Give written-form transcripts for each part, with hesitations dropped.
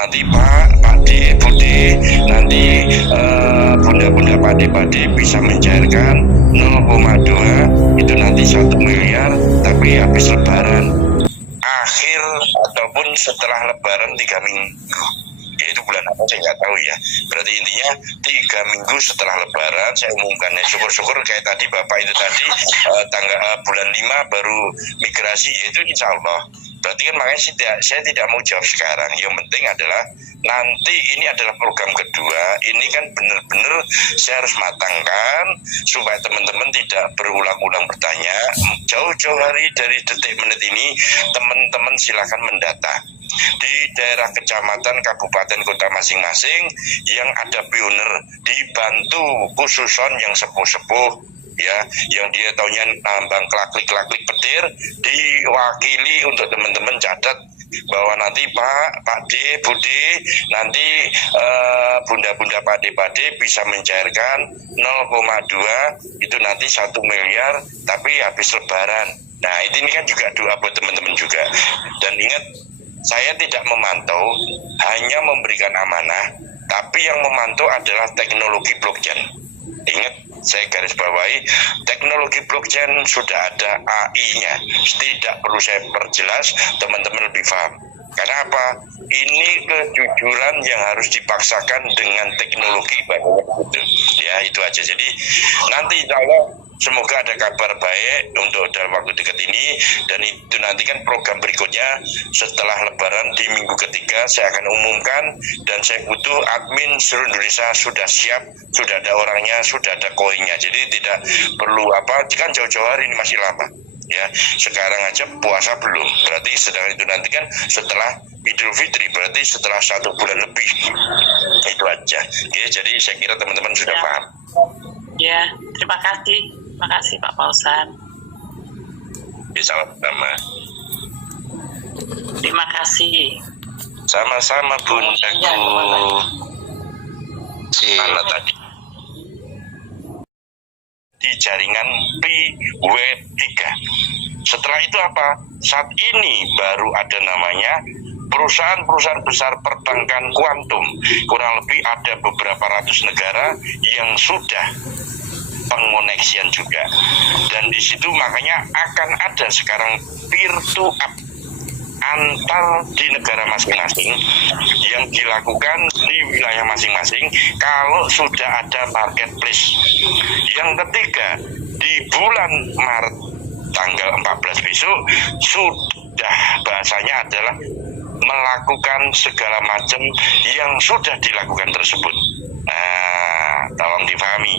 nanti Pak D, Bu D, nanti bunda-bunda Pak D bisa mencairkan 0,2 itu nanti 1 miliar, tapi habis lebaran akhir ataupun setelah lebaran 3 minggu, yaitu bulan apa saya nggak tahu ya. Berarti intinya 3 minggu setelah lebaran saya umumkan ya. Syukur-syukur kayak tadi Bapak itu tadi tanggal bulan 5 baru migrasi, yaitu insya Allah. Berarti kan makanya saya tidak mau jawab sekarang. Yang penting adalah nanti ini adalah program kedua. Ini kan benar-benar saya harus matangkan supaya teman-teman tidak berulang-ulang bertanya. Jauh-jauh hari dari detik menit ini teman-teman silakan mendata di daerah kecamatan, kabupaten, kota masing-masing yang ada pioner, dibantu khususon yang sepuh-sepuh ya, yang dia taunya nambang klaklik petir, diwakili untuk teman-teman catat bahwa nanti Pak D, Bu D, nanti bunda-bunda Pak D bisa mencairkan 0,2 itu nanti 1 miliar, tapi habis lebaran. Nah ini kan juga doa buat teman-teman juga. Dan ingat, saya tidak memantau, hanya memberikan amanah, tapi yang memantau adalah teknologi blockchain. Ingat, saya garis bawahi, teknologi blockchain sudah ada AI-nya. Tidak perlu saya perjelas, teman-teman lebih paham. Karena apa? Ini kejujuran yang harus dipaksakan dengan teknologi, ya itu aja. Jadi nanti insya Allah semoga ada kabar baik untuk dalam waktu dekat ini, dan itu nanti kan program berikutnya setelah lebaran di minggu ketiga saya akan umumkan, dan saya butuh admin seluruh Indonesia sudah siap, sudah ada orangnya, sudah ada koinnya, jadi tidak perlu kan jauh-jauh hari ini masih lama ya, sekarang aja puasa belum, berarti sedang itu nanti kan setelah Idul Fitri, berarti setelah 1 bulan lebih, itu aja ya. Jadi saya kira teman-teman sudah paham ya. Terima kasih Pak Fauzan. Sama-sama. Terima kasih. Sama-sama bundaku. Mana tadi? Di jaringan PW3. Setelah itu apa? Saat ini baru ada namanya perusahaan-perusahaan besar perbankan kuantum. Kurang lebih ada beberapa ratus negara yang sudah pengoneksian juga. Dan di situ makanya akan ada sekarang peer to up antar di negara masing-masing yang dilakukan di wilayah masing-masing kalau sudah ada marketplace. Yang ketiga, di bulan Maret tanggal 14 besok sudah bahasanya adalah melakukan segala macam yang sudah dilakukan tersebut. Nah, tolong difahami,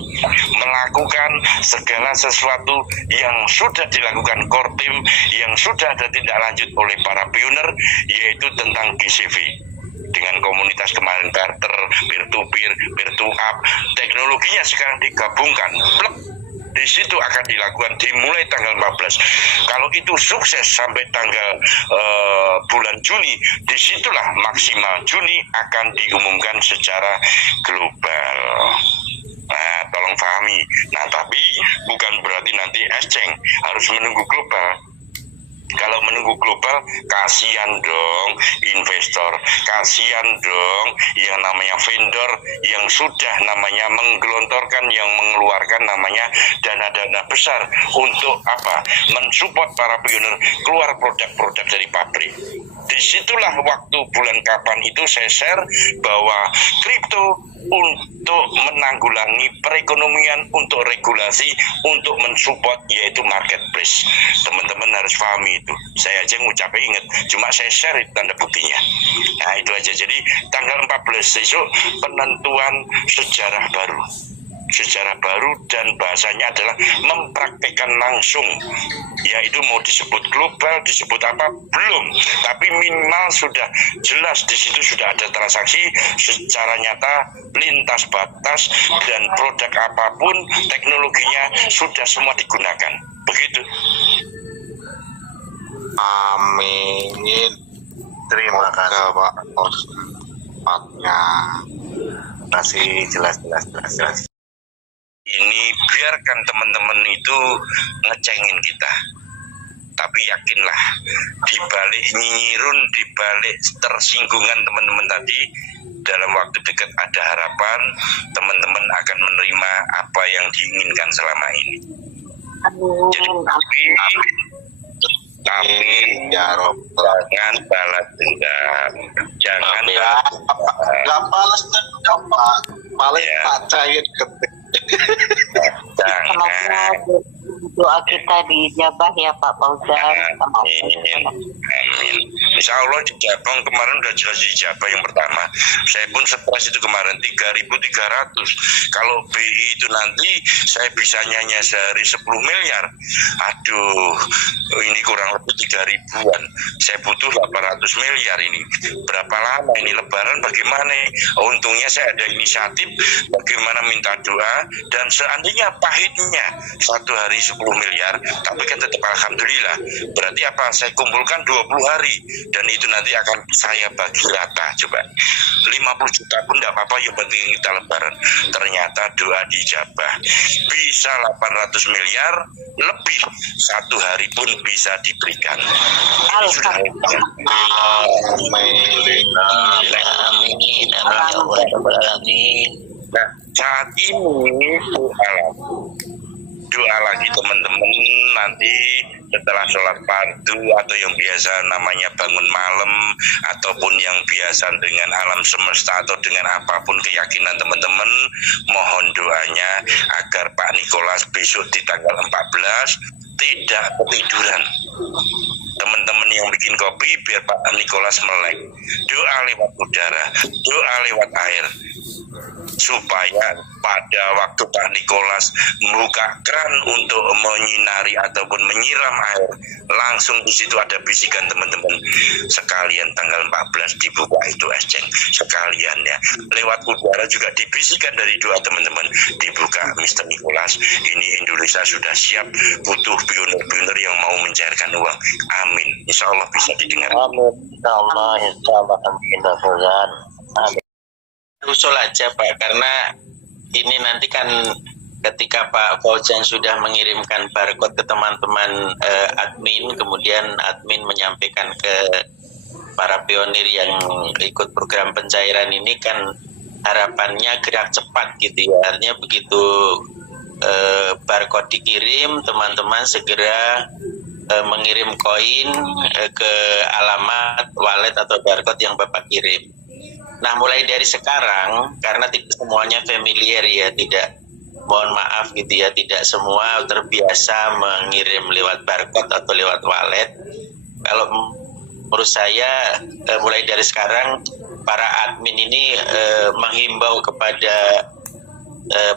melakukan segala sesuatu yang sudah dilakukan core team, yang sudah ada tindak lanjut oleh para pioner, yaitu tentang GCV dengan komunitas kemarin barter, peer to peer, peer to up, teknologinya sekarang digabungkan. Di situ akan dilakukan dimulai tanggal 14. Kalau itu sukses sampai tanggal bulan Juni, disitulah maksimal Juni akan diumumkan secara global. Nah, tolong pahami. Nah, tapi bukan berarti nanti exchange harus menunggu global. Kalau menunggu global, kasihan dong investor, kasihan dong yang namanya vendor yang sudah namanya menggelontorkan, yang mengeluarkan namanya dana-dana besar untuk apa? Mensupport para pioner keluar produk-produk dari pabrik. Disitulah waktu bulan kapan itu saya share bahwa kripto untuk menanggulangi perekonomian, untuk regulasi, untuk mensupport yaitu marketplace. Teman-teman harus pahami itu. Saya aja ngucapin ingat, cuma saya share itu tanda buktinya. Nah itu aja. Jadi tanggal 14 besok penentuan sejarah baru. Sejarah baru, dan bahasanya adalah mempraktekkan langsung, yaitu mau disebut global, disebut apa belum, tapi minimal sudah jelas di situ sudah ada transaksi secara nyata lintas batas, dan produk apapun teknologinya sudah semua digunakan. Begitu. Amin. Terima kasih Pak Tempatnya masih jelas. Ini biarkan teman-teman itu ngecengin kita, Tapi yakinlah, di balik nyinyirun, di balik tersinggungan teman-teman tadi, dalam waktu dekat ada harapan teman-teman akan menerima apa yang diinginkan selama ini. Jadi tapi ya Rob, jangan balas dendam, jangan nggak balas dendam Pak, paling Ya. tak cair ketik. jangan. Semoga doa kita dijabah ya Pak Fauzan. Amin. Amin. Insya Allah dijabah, kemarin udah jelas dijabah yang pertama. Saya pun stres itu kemarin 3.300. Kalau BI itu nanti saya bisanya sehari 10 miliar. Aduh, ini kurang lebih 3.000-an. Saya butuh 800 miliar ini. Berapa lama ini lebaran bagaimana? Untungnya saya ada inisiatif bagaimana minta doa, dan seandainya pahitnya satu hari 10 miliar, tapi kan tetap alhamdulillah. Berarti apa? Saya kumpulkan 20 hari dan itu nanti akan saya bagi rata. Coba 50 juta pun tidak apa-apa, yang penting kita lebaran. Ternyata doa dijabah. Bisa 800 miliar lebih satu hari pun bisa diberikan. Ini sudah Amin. Ya Allah, Amin. Nah, saat ini doa lagi teman-teman, nanti setelah sholat fardu atau yang biasa namanya bangun malam, ataupun yang biasa dengan alam semesta atau dengan apapun keyakinan teman-teman, mohon doanya agar Pak Nikolas besok di tanggal 14 tidak ketiduran. Teman-teman yang bikin kopi biar Pak Nikolas melek. Doa lewat udara, doa lewat air, supaya pada waktu Pak Nikolas membuka keran untuk menyinari ataupun menyiram air, langsung di situ ada bisikan teman-teman, sekalian tanggal 14 dibuka itu es ceng, sekalian ya. Lewat udara juga dibisikan dari doa teman-teman, dibuka Mr. Nikolas, ini Indonesia sudah siap, butuh pionir-pionir yang mau mencairkan uang. Amin. Insya Allah bisa didengar. Amin. Insya Allah. Amin. Amin. Usul aja Pak, karena ini nanti kan ketika Pak Fauzan sudah mengirimkan barcode ke teman-teman admin, kemudian admin menyampaikan ke para pionir yang ikut program pencairan ini, kan harapannya gerak cepat gitu ya. Artinya begitu barcode dikirim, teman-teman segera mengirim koin ke alamat wallet atau barcode yang Bapak kirim. Nah, mulai dari sekarang, karena tidak semuanya familiar ya, tidak, mohon maaf gitu ya, tidak semua terbiasa mengirim lewat barcode atau lewat wallet. Kalau menurut saya, mulai dari sekarang, para admin ini menghimbau kepada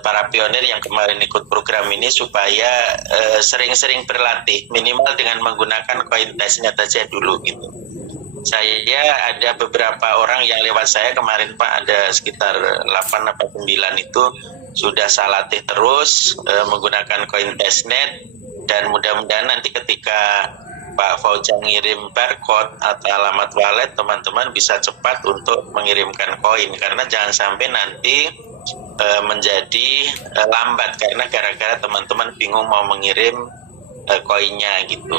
para pionir yang kemarin ikut program ini supaya sering-sering berlatih, minimal dengan menggunakan koin testnet aja dulu gitu. Saya ada beberapa orang yang lewat saya kemarin Pak, ada sekitar 8 atau 9 itu sudah saya latih terus menggunakan koin testnet, dan mudah-mudahan nanti ketika Pak Fauzan ngirim barcode atau alamat wallet, teman-teman bisa cepat untuk mengirimkan koin, karena jangan sampai nanti menjadi lambat karena gara-gara teman-teman bingung mau mengirim koinnya gitu.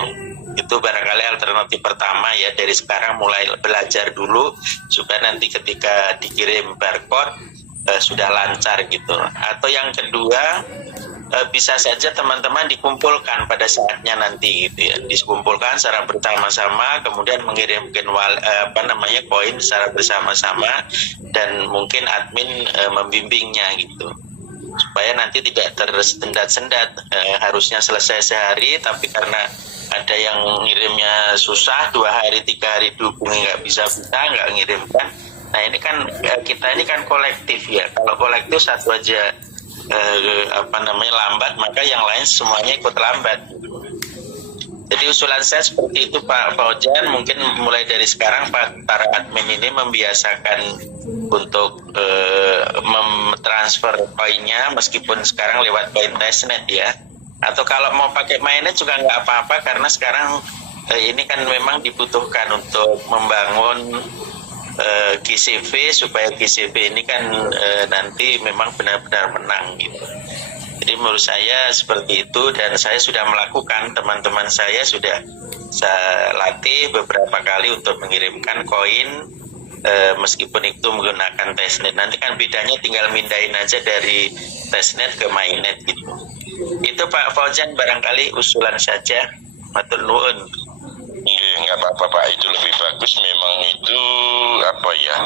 Itu barangkali alternatif pertama ya, dari sekarang mulai belajar dulu supaya nanti ketika dikirim barcode sudah lancar gitu. Atau yang kedua, bisa saja teman-teman dikumpulkan pada saatnya nanti gitu ya, dikumpulkan secara bersama-sama, kemudian mengirimkan koin secara bersama-sama, dan mungkin admin membimbingnya gitu, supaya nanti tidak tersendat-sendat. Harusnya selesai sehari, tapi karena ada yang ngirimnya susah, 2 hari 3 hari dihubungi nggak bisa nggak ngirimkan. Nah ini kan kita ini kan kolektif ya, kalau kolektif satu aja lambat, maka yang lain semuanya ikut lambat. Jadi usulan saya seperti itu Pak Fauzan, mungkin mulai dari sekarang para admin ini membiasakan untuk transfer koinnya, meskipun sekarang lewat koin testnet ya. Atau kalau mau pakai mainnet juga nggak apa-apa, karena sekarang ini kan memang dibutuhkan untuk membangun GCV, supaya GCV ini kan nanti memang benar-benar menang gitu. Jadi menurut saya seperti itu, dan saya sudah melakukan, teman-teman saya sudah saya latih beberapa kali untuk mengirimkan koin, meskipun itu menggunakan testnet. Nanti kan bedanya tinggal mindahin aja dari testnet ke mainnet gitu. Itu Pak Fauzan barangkali usulan saja. Matur nuwun. Iya, nggak apa-apa Pak, itu lebih bagus. Memang itu apa ya,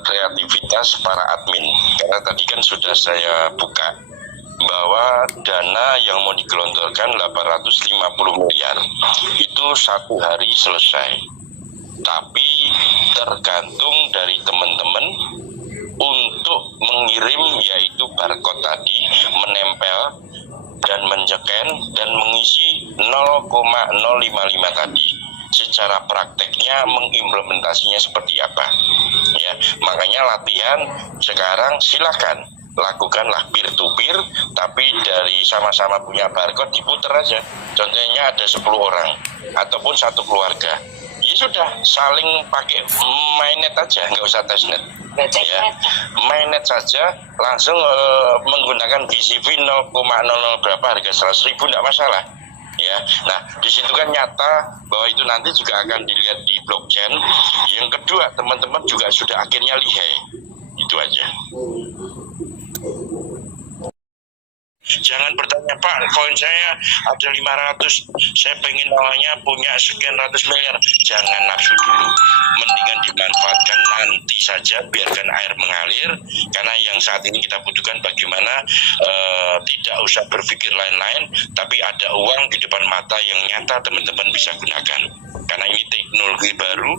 kreativitas para admin. Karena tadi kan sudah saya buka bahwa dana yang mau digelontorkan 850 miliar itu satu hari selesai. Tapi tergantung dari teman-teman untuk mengirim, yaitu barcode tadi, menempel dan menceken dan mengisi 0,055 tadi. Secara prakteknya mengimplementasinya seperti apa ya. Makanya latihan sekarang silakan lakukanlah peer to peer, tapi dari sama-sama punya barcode diputer aja. Contohnya ada 10 orang ataupun satu keluarga, ya sudah saling pakai mainnet aja, nggak usah testnet ya. Mainnet saja langsung menggunakan BCV 0,00 berapa, harga 100.000 nggak masalah ya. Nah di situ kan nyata bahwa itu nanti juga akan dilihat di blockchain. Yang kedua, teman-teman juga sudah akhirnya lihai. Itu aja. Jangan bertanya, Pak, koin saya ada 500, saya pengen namanya punya sekian ratus miliar. Jangan nafsu dulu, mendingan dimanfaatkan nanti saja, biarkan air mengalir. Karena yang saat ini kita butuhkan bagaimana tidak usah berpikir lain-lain, tapi ada uang di depan mata yang nyata teman-teman bisa gunakan. Karena ini teknologi baru,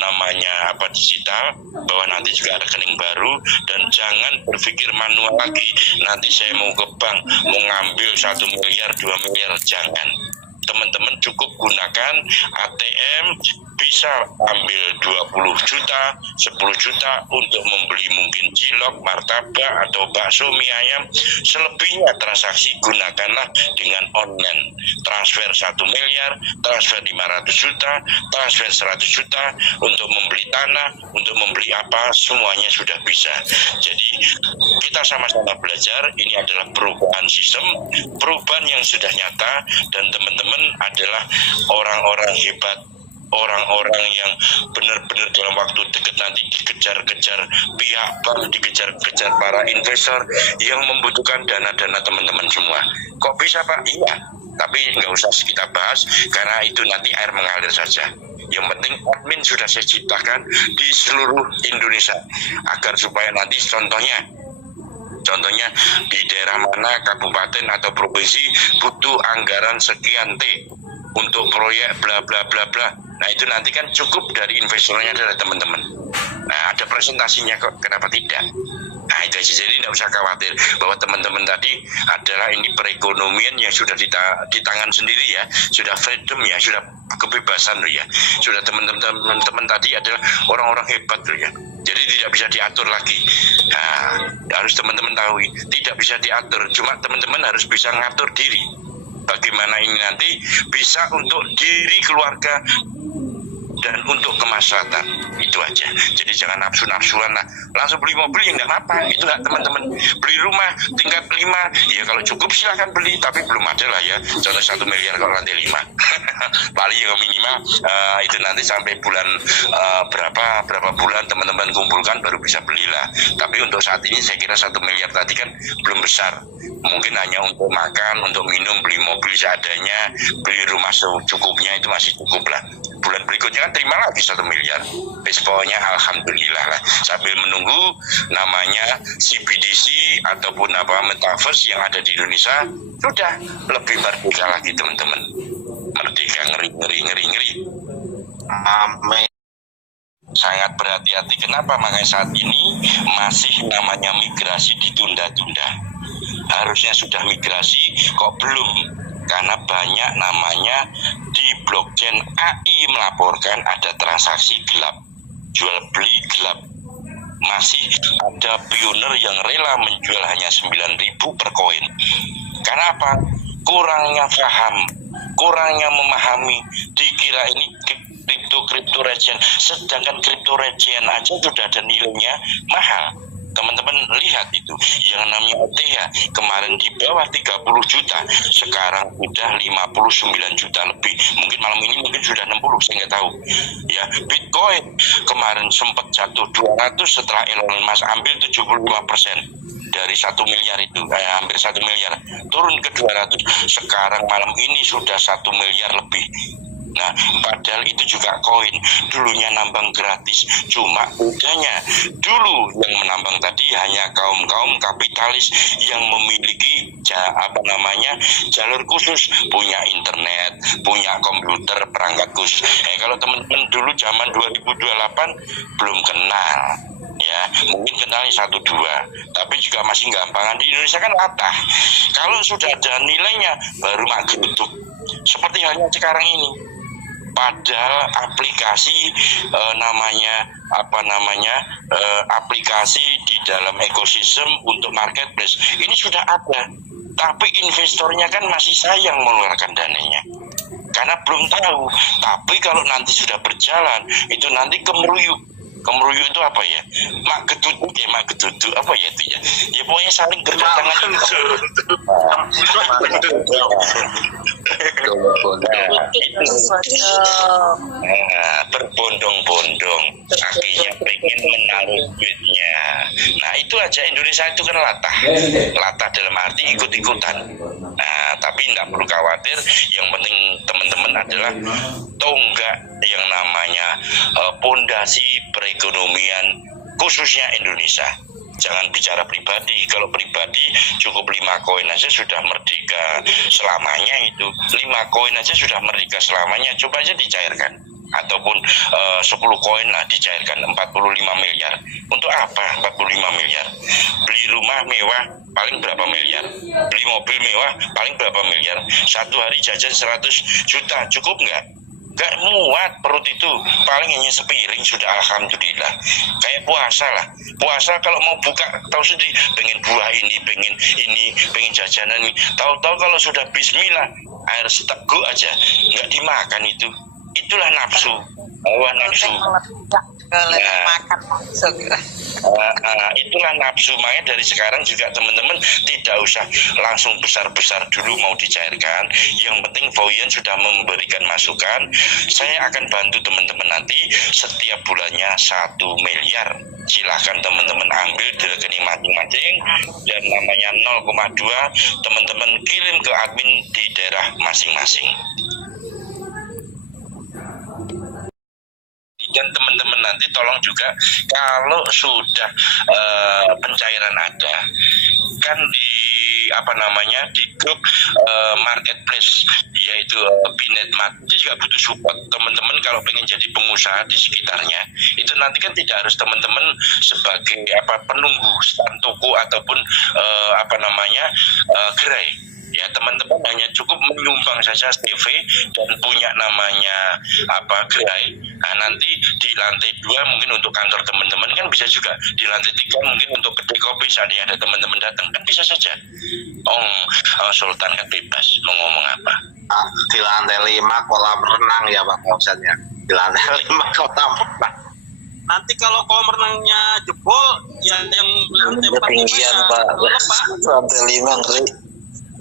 namanya apa, digital, bahwa nanti juga ada rekening baru. Dan jangan berpikir manual lagi, nanti saya mau ke bank mau ngambil 1 miliar 2 miliar, jangan. Teman-teman cukup gunakan ATM, bisa ambil 20 juta, 10 juta untuk membeli mungkin cilok, martabak, atau bakso, mie ayam. Selebihnya transaksi gunakanlah dengan online. Transfer 1 miliar, transfer 500 juta, transfer 100 juta, untuk membeli tanah, untuk membeli apa, semuanya sudah bisa. Jadi kita sama-sama belajar, ini adalah perubahan sistem, perubahan yang sudah nyata, dan teman-teman adalah orang-orang hebat, orang-orang yang benar-benar dalam waktu dekat nanti dikejar-kejar pihak bank, dikejar-kejar para investor yang membutuhkan dana-dana teman-teman semua. Kok bisa Pak? Iya, tapi nggak usah kita bahas karena itu nanti air mengalir saja. Yang penting admin sudah saya ciptakan di seluruh Indonesia agar supaya nanti contohnya di daerah mana, kabupaten atau provinsi butuh anggaran sekian T untuk proyek bla bla bla bla. Nah itu nanti kan cukup dari investornya adalah teman-teman. Nah ada presentasinya kok, kenapa tidak? Nah itu aja, jadi tidak usah khawatir bahwa teman-teman tadi adalah ini perekonomian yang sudah di tangan sendiri ya, sudah freedom ya, sudah kebebasan loh ya, sudah teman-teman tadi adalah orang-orang hebat loh ya. Jadi tidak bisa diatur lagi. Nah, harus teman-teman tahu, tidak bisa diatur, cuma teman-teman harus bisa ngatur diri. Bagaimana ini nanti bisa untuk diri keluarga dan untuk kemaslahatan, itu aja. Jadi jangan nafsu-nafsuan lah, langsung beli mobil ya nggak apa-apa, itu nggak teman-teman. Beli rumah tingkat 5, ya kalau cukup silahkan beli, tapi belum ada lah ya. Contoh 1 miliar kalau lantai 5, paling yang minimal itu nanti sampai bulan berapa bulan teman-teman kumpulkan baru bisa belilah. Tapi untuk saat ini saya kira 1 miliar tadi kan belum besar. Mungkin hanya untuk makan, untuk minum, beli mobil seadanya, beli rumah secukupnya, itu masih cukup lah. Bulan berikutnya kan terima lagi 1 miliar. Pokoknya alhamdulillah lah. Sambil menunggu namanya CBDC ataupun apa metaverse yang ada di Indonesia, sudah lebih merdeka lagi teman-teman. Merdeka, ngeri. Amin. Sangat berhati-hati. Kenapa? Makanya saat ini masih namanya migrasi ditunda-tunda. Harusnya sudah migrasi, kok belum? Karena banyak namanya di blockchain AI melaporkan ada transaksi gelap, jual beli gelap. Masih ada pioner yang rela menjual hanya 9.000 per koin. Karena apa? Kurangnya paham, kurangnya memahami, dikira ini crypto region, sedangkan crypto region aja sudah ada nilainya mahal. Teman-teman lihat itu, yang namanya ETH kemarin di bawah 30 juta, sekarang sudah 59 juta lebih. Mungkin malam ini mungkin sudah 60, saya nggak tahu. Ya, Bitcoin kemarin sempat jatuh 200 setelah Elon Musk ambil 75% dari 1 miliar itu, hampir 1 miliar, turun ke 200. Sekarang malam ini sudah 1 miliar lebih. Nah, padahal itu juga koin, dulunya nambang gratis. Cuma bedanya, dulu yang menambang tadi hanya kaum-kaum kapitalis yang memiliki jalur khusus, punya internet, punya komputer, perangkat khusus. Kalau teman-teman dulu zaman 2028 belum kenal, ya mungkin kenalnya 1-2, tapi juga masih gampangan. Di Indonesia kan latah, kalau sudah ada nilainya baru mak geruduk, seperti halnya sekarang ini. Padahal aplikasi aplikasi di dalam ekosistem untuk marketplace ini sudah ada, tapi investornya kan masih sayang mengeluarkan dananya karena belum tahu. Tapi kalau nanti sudah berjalan, itu nanti kemeruyuk itu apa ya? Mak geduduk apa ya itu ya? Ya pokoknya saling berdatangan. Berbondong-bondong, akhirnya pengen menaruh duitnya. Nah itu aja, Indonesia itu kan latah dalam arti ikut-ikutan. Nah tapi tidak perlu khawatir, yang penting teman-teman adalah tonggak yang namanya pondasi perekonomian khususnya Indonesia. Jangan bicara pribadi. Kalau pribadi cukup 5 koin aja sudah merdeka selamanya. Itu 5 koin aja sudah merdeka selamanya. Coba aja dicairkan, ataupun 10 koin lah dicairkan 45 miliar. Untuk apa 45 miliar? Beli rumah mewah paling berapa miliar? Beli mobil mewah paling berapa miliar? Satu hari jajan 100 juta cukup nggak? Gak muat perut itu, paling hanya sepiring sudah alhamdulillah. Kayak puasa lah, puasa kalau mau buka tahu sendiri, pengen buah ini, pengen jajanan ini. Tahu-tahu kalau sudah bismillah, air seteguk aja nggak dimakan itu. Itulah nafsu, nafsu. Itulah nafsu. Makanya dari sekarang juga teman-teman tidak usah langsung besar-besar dulu mau dicairkan. Yang penting Voyan sudah memberikan masukan. Saya akan bantu teman-teman nanti setiap bulannya 1 miliar. Silahkan teman-teman ambil di rekening masing-masing, dan namanya 0,2 teman-teman kirim ke admin di daerah masing-masing. Dan teman-teman nanti tolong juga kalau sudah pencairan ada, kan di di grup marketplace, yaitu Binetmat, dia juga butuh support. Teman-teman kalau pengen jadi pengusaha di sekitarnya, itu nanti kan tidak harus teman-teman sebagai penunggu stand toko ataupun gerai. Ya, teman-teman hanya cukup menyumbang saja CV dan punya namanya gerai. Nah, nanti di lantai 2 mungkin untuk kantor teman-teman, kan bisa juga di lantai 3 mungkin untuk kedai kopi seandainya ada teman-teman datang, kan bisa saja. Sultan kan bebas mau ngomong apa. Di lantai 5 kolam renang ya Pak Fauzan ya. Di lantai 5 kolam renang. Nanti kalau kolam renangnya jebol, ya yang lantai 4 ketinggian Pak. Lantai 5 ngeri.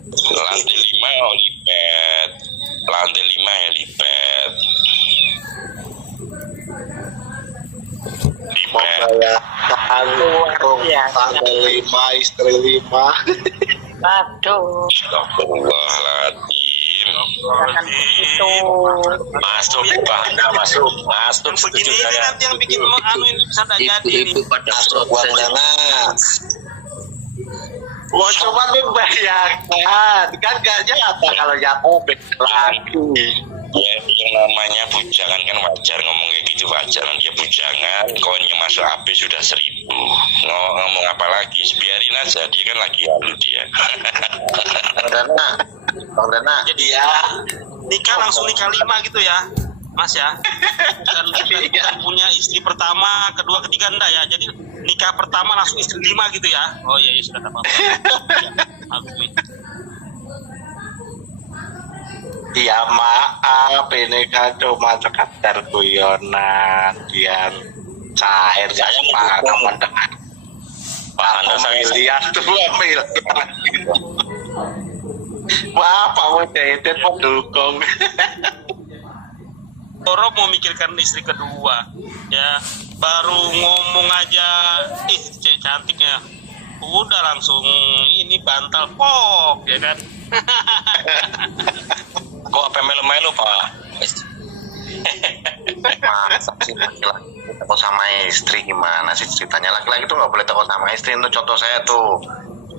Lantai 5 helipad, lantai 5 helipad. Lantai 5 istri 5. Aduh. Astagfirullahaladzim. Jangan begitu. Masuk Pak, masuk. Begini ini nanti yang bikin ini bisa tidak jadi. Ibu pada Wah, coba membayangkan, kan gak nyata kalau jatuh lagi. Ya, yang namanya bujangan kan wajar ngomong kayak gitu, wajar. Dia bujangan, koinnya masuk AB sudah 1000. Ngomong apa lagi? Biarin aja, dia kan lagi halu dia. Bang Dana. Jadi ya nikah langsung nikah 5 gitu ya, Mas ya. Dan punya istri pertama, kedua, ketiga enggak ya. Jadi nikah pertama langsung istri 5 gitu ya. Oh iya, sudah apa-apa. Ya maaf, ini kan cuma sekedar guyonan biar cair, saya paham mendengar. Pak Anda miliar, 2 miliar. Wah, Pak Mujahitin mau dukung. Orang mau mikirkan istri kedua, ya baru ngomong aja, cek cantiknya, udah langsung ini bantal pok, ya kan? kok apa melu-melu Pak? Masa sih laki-laki takut sama istri, gimana sih ceritanya? Laki-laki tuh nggak boleh takut sama istri. Itu contoh saya tuh,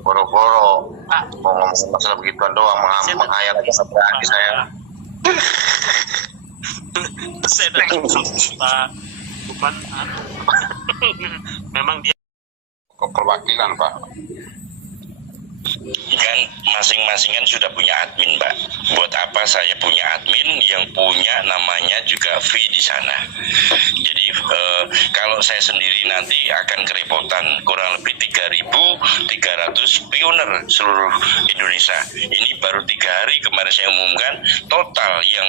boro-boro mau ngomong masalah begituan doang, menghayal aja nggak berani saya. Saya datang Pak, cuman memang dia Keperwakilan, Pak. Kan masing-masing kan sudah punya admin, Mbak. Buat apa saya punya admin yang punya namanya juga V di sana. Jadi kalau saya sendiri nanti akan kerepotan. Kurang lebih 3.300 pioner seluruh Indonesia. Ini baru 3 hari kemarin saya umumkan total yang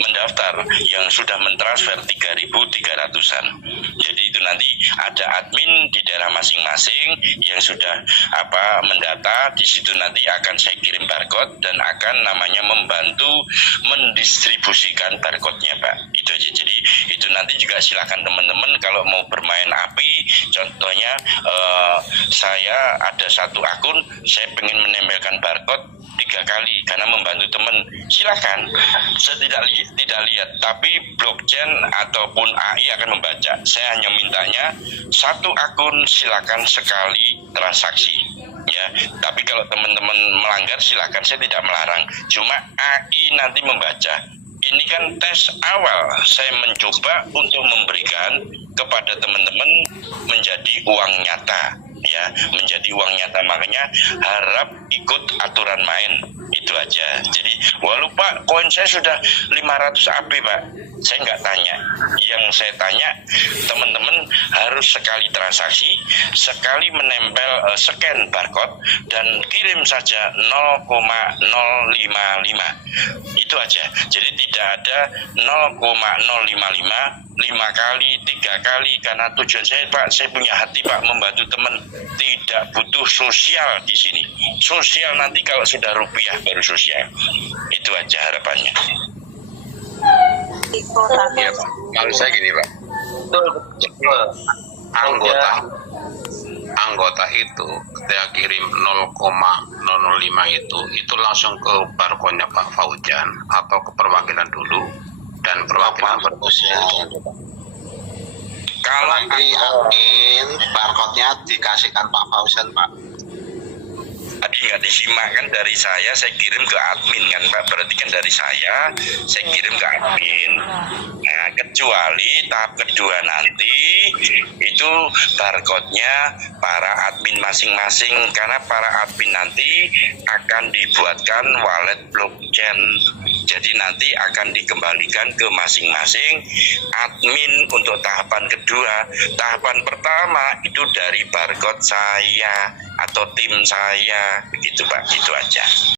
mendaftar, yang sudah mentransfer 3.300-an. Jadi itu nanti ada admin di daerah masing-masing yang sudah mendata. Di situ nanti akan saya kirim barcode dan akan namanya membantu mendistribusikan barcode-nya, Pak. Itu aja. Jadi itu nanti juga silakan teman-teman kalau mau bermain api. Contohnya saya ada satu akun, saya pengen menempelkan barcode 3 kali karena membantu teman, silakan. Saya tidak lihat, tapi blockchain ataupun AI akan membaca. Saya hanya mintanya satu akun silakan sekali transaksi, ya. Tapi kalau teman-teman melanggar silakan, saya tidak melarang. Cuma AI nanti membaca. Ini kan tes awal, saya mencoba untuk memberikan kepada teman-teman menjadi uang nyata, ya, menjadi uang nyata. Makanya harap ikut aturan main, itu aja. Jadi walau Pak, koin saya sudah 500 AB, Pak, saya nggak tanya. Yang saya tanya, teman-teman harus sekali transaksi, sekali menempel scan barcode dan kirim saja 0,055, itu aja. Jadi tidak ada 0,055 5 kali, 3 kali, karena tujuan saya, Pak, saya punya hati, Pak, membantu teman. Tidak butuh sosial di sini. Sosial nanti kalau sudah rupiah baru sosial. Itu aja harapannya. Iya, Pak. Maksud saya gini, Pak. Anggota itu ketika kirim 0,005 itu langsung ke barcode-nya Pak Fauzan atau ke perwakilan dulu dan perwakilan berusnya. Kalau nanti admin barcode-nya dikasihkan Pak Fauzan, Pak. Tadi nggak disimak kan, dari saya kirim ke admin kan, Pak. Berarti kan dari saya kirim ke admin. Nah, kecuali tahap kedua nanti itu barcode-nya para admin masing-masing, karena para admin nanti akan dibuatkan wallet blockchain. Jadi nanti akan dikembalikan ke masing-masing admin untuk tahapan kedua. Tahapan pertama itu dari barcode saya atau tim saya, begitu Pak, itu aja.